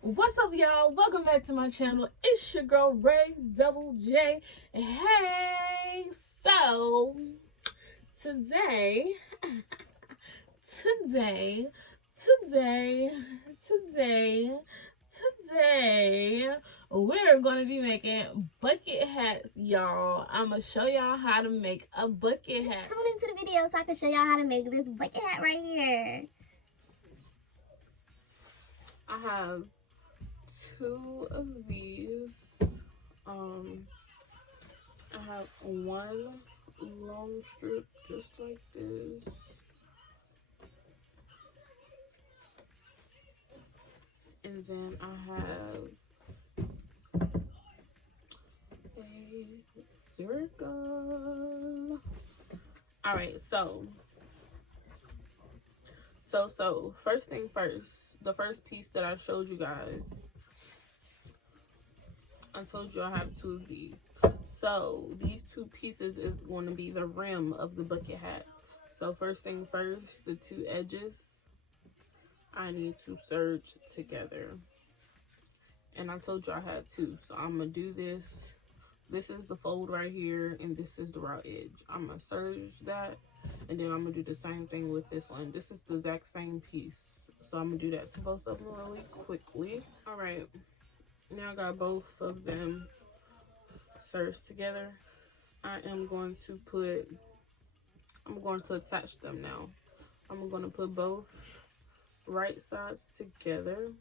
What's up, y'all? Welcome back to my channel. It's your girl Raydoublej. Hey, so today we're gonna be making bucket hats, y'all. I'm gonna show y'all how to make a bucket hat. Tune into the video so I can show y'all how to make this bucket hat right here. I have two of these. I have one long strip just like this. And then I have a circle. Alright, so first thing first, the first piece that I showed you guys, I told you I have two of these. So these two pieces is going to be the rim of the bucket hat. So first thing first, the two edges I need to serge together. And I told you I had two, so I'm gonna do this. This is the fold right here, and this is the raw edge. I'm gonna serge that, and then I'm gonna do the same thing with this one. This is the exact same piece, so I'm gonna do that to both of them really quickly. All right, now I got both of them serged together. I'm going to attach them now. I'm going to put both right sides together.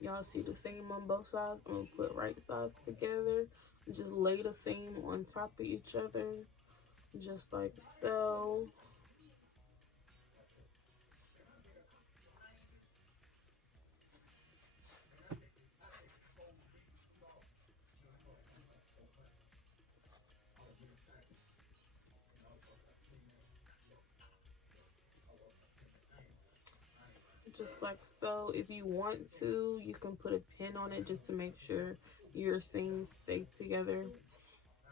Y'all see the seam on both sides? I'm going to put right sides together. Just lay the seam on top of each other, just like so. Just like so. If you want to, you can put a pin on it just to make sure your seams stay together.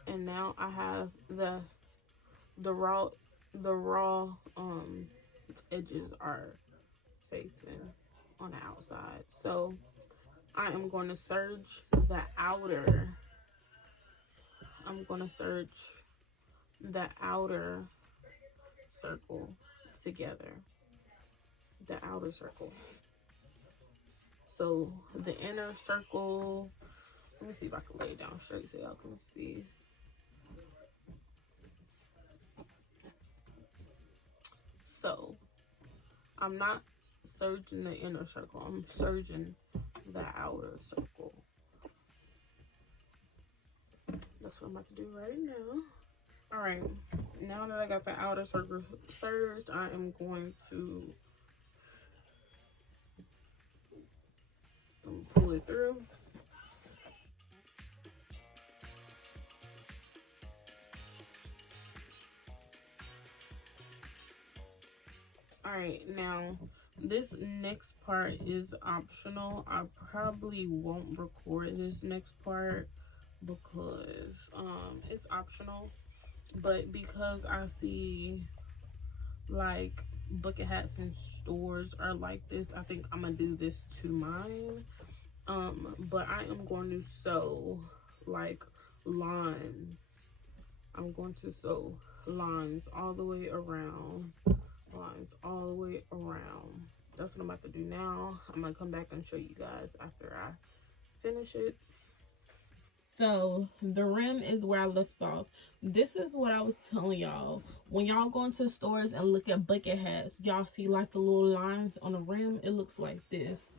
And now I have the raw edges are facing on the outside. So I am going to serge the outer. I'm going to serge the outer circle together. The outer circle. So the inner circle, let me see if I can lay it down straight so y'all can see. So I'm not serging the inner circle, I'm serging the outer circle. That's what I'm about to do right now. All right, now that I got the outer circle serged, I am going to pull it through. All right, now this next part is optional. I probably won't record this next part because it's optional, but because I see like bucket hats in stores are like this, I think I'm gonna do this to mine. But I am going to sew like lines. I'm going to sew lines all the way around. Lines all the way around. That's what I'm about to do now. I'm gonna come back and show you guys after I finish it. So the rim is where I left off. This is what I was telling y'all. When y'all go into stores and look at bucket hats, y'all see like the little lines on the rim. It looks like this.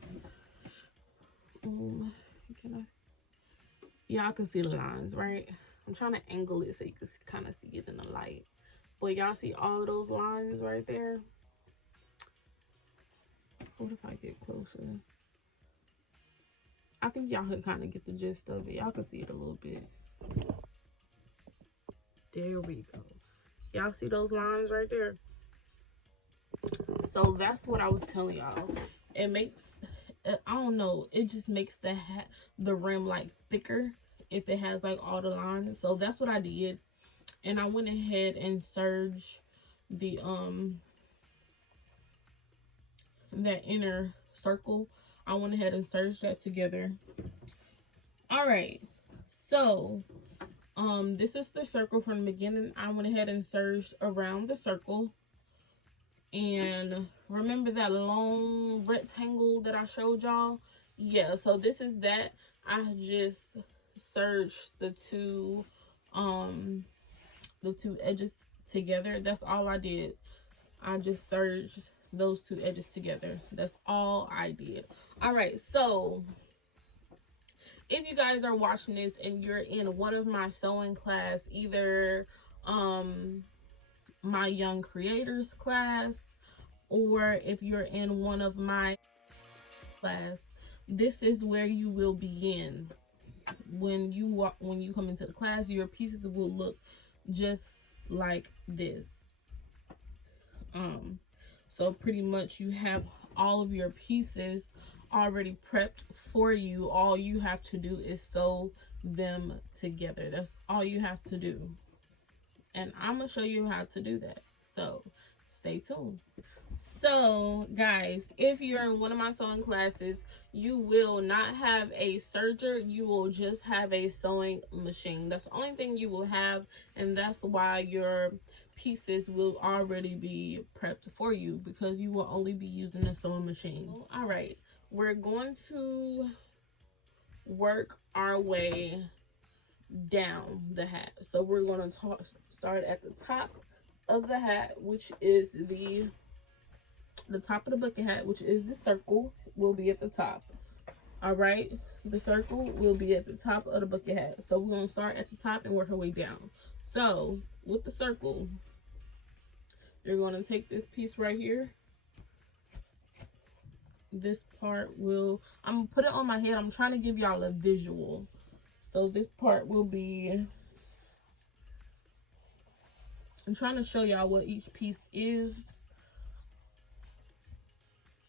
Y'all can see the lines, right? I'm trying to angle it so you can kind of see it in the light. But y'all see all of those lines right there? What if I get closer? I think y'all can kind of get the gist of it. Y'all can see it a little bit. There we go. Y'all see those lines right there? So that's what I was telling y'all. It makes, I don't know, it just makes the rim like thicker if it has like all the lines. So that's what I did. And I went ahead and serged the that inner circle. I went ahead and serged that together. All right, so this is the circle from the beginning. I went ahead and serged around the circle. And remember that long rectangle that I showed y'all? Yeah, so this is that. I just serged the two edges together. That's all I did. I just serged those two edges together. That's all I did. All right, so if you guys are watching this and you're in one of my sewing class, either my young creators class, or if you're in one of my class, this is where you will begin. When you come into the class, your pieces will look just like this. So pretty much you have all of your pieces already prepped for you. All you have to do is sew them together. That's all you have to do. And I'm gonna show you how to do that. So stay tuned. So guys, if you're in one of my sewing classes, you will not have a serger, you will just have a sewing machine. That's the only thing you will have, and that's why your pieces will already be prepped for you, because you will only be using a sewing machine. All right, we're going to work our way down the hat. So we're going to start at the top of the hat, which is the top of the bucket hat, which is the circle, will be at the top. All right, the circle will be at the top of the bucket hat. So we're going to start at the top and work our way down. So with the circle, you're going to take this piece right here. This part will, I'm going to put it on my head. I'm trying to give y'all a visual. So this part will be, I'm trying to show y'all what each piece is.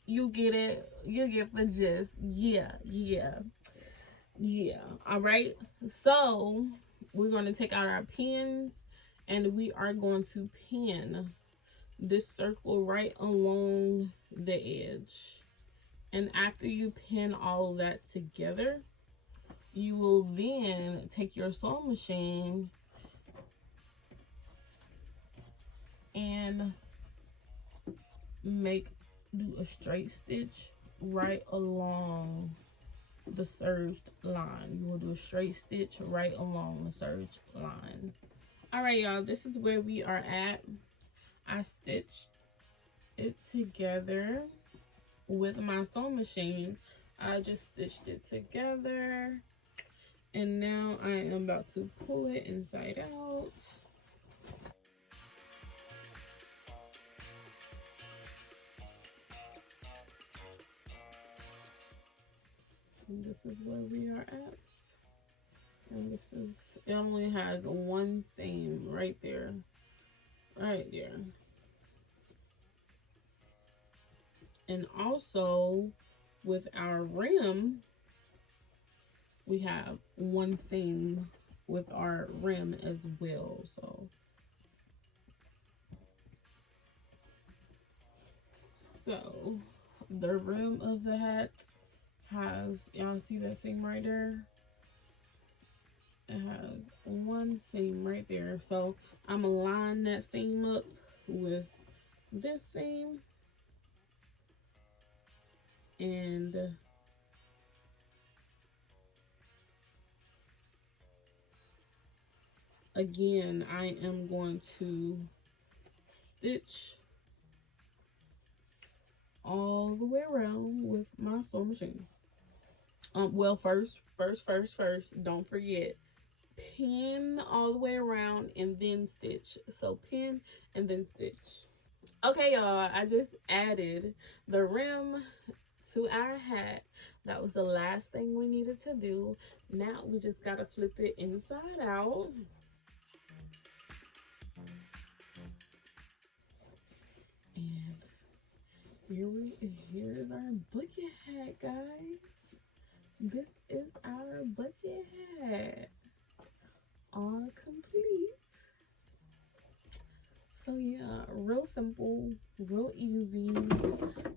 You get it. You get the gist. Yeah. All right. So we're going to take out our pins and we are going to pin this circle right along the edge. And after you pin all of that together, you will then take your sewing machine and do a straight stitch right along the serged line. You will do a straight stitch right along the serged line. All right, y'all, this is where we are at. I stitched it together with my sewing machine. I just stitched it together, and now I am about to pull it inside out. And this is where we are at. And this is, it only has one seam right there. Right there. And also with our rim, we have one seam with our rim as well. So the rim of the hat has, y'all see that seam right there? It has one seam right there. So I'm gonna line that seam up with this seam, and again I am going to stitch all the way around with my sewing machine. Well, first, don't forget, pin all the way around and then stitch. So pin and then stitch. Okay, y'all, I just added the rim to our hat. That was the last thing we needed to do. Now we just gotta flip it inside out. And here's our bucket hat, guys. This is our bucket hat, all complete. So yeah, real simple, real easy,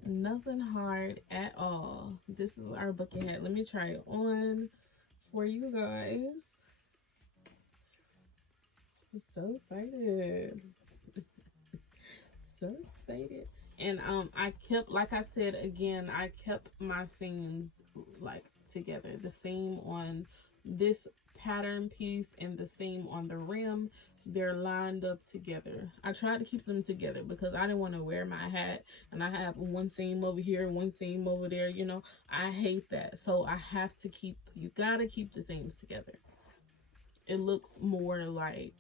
nothing hard at all. this is our bucket hat. Let me try it on for you guys. I'm so excited. So excited. And I kept, like I said again, I kept my seams like together. The seam on this pattern piece and the seam on the rim, they're lined up together. I tried to keep them together because I didn't want to wear my hat and I have one seam over here, one seam over there, you know. I hate that. So I have to keep, you gotta keep the seams together. It looks more like,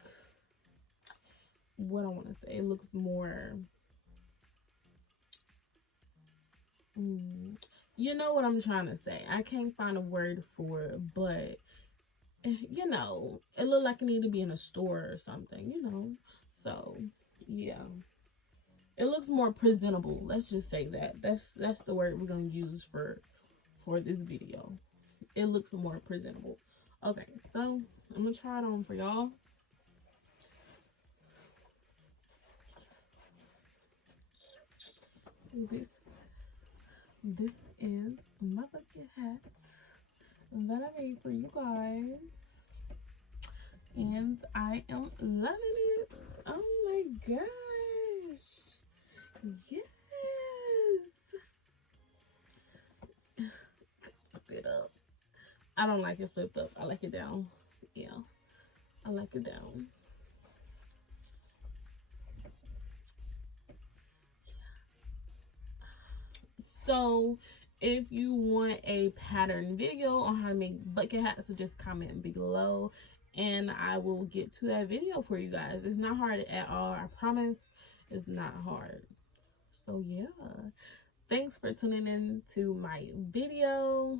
what I want to say, it looks more, you know what I'm trying to say. I can't find a word for it, but you know, it looked like it needed to be in a store or something, you know. So yeah, it looks more presentable. Let's just say that. That's the word we're gonna use for this video. It looks more presentable. Okay, so I'm gonna try it on for y'all. This is my bucket hat that I made for you guys, and I am loving it. Oh my gosh, yes. Flip it up. I don't like it flipped up. I like it down. Yeah, I like it down. So if you want a pattern video on how to make bucket hats, so just comment below and I will get to that video for you guys. It's not hard at all. I promise it's not hard. So yeah, thanks for tuning in to my video.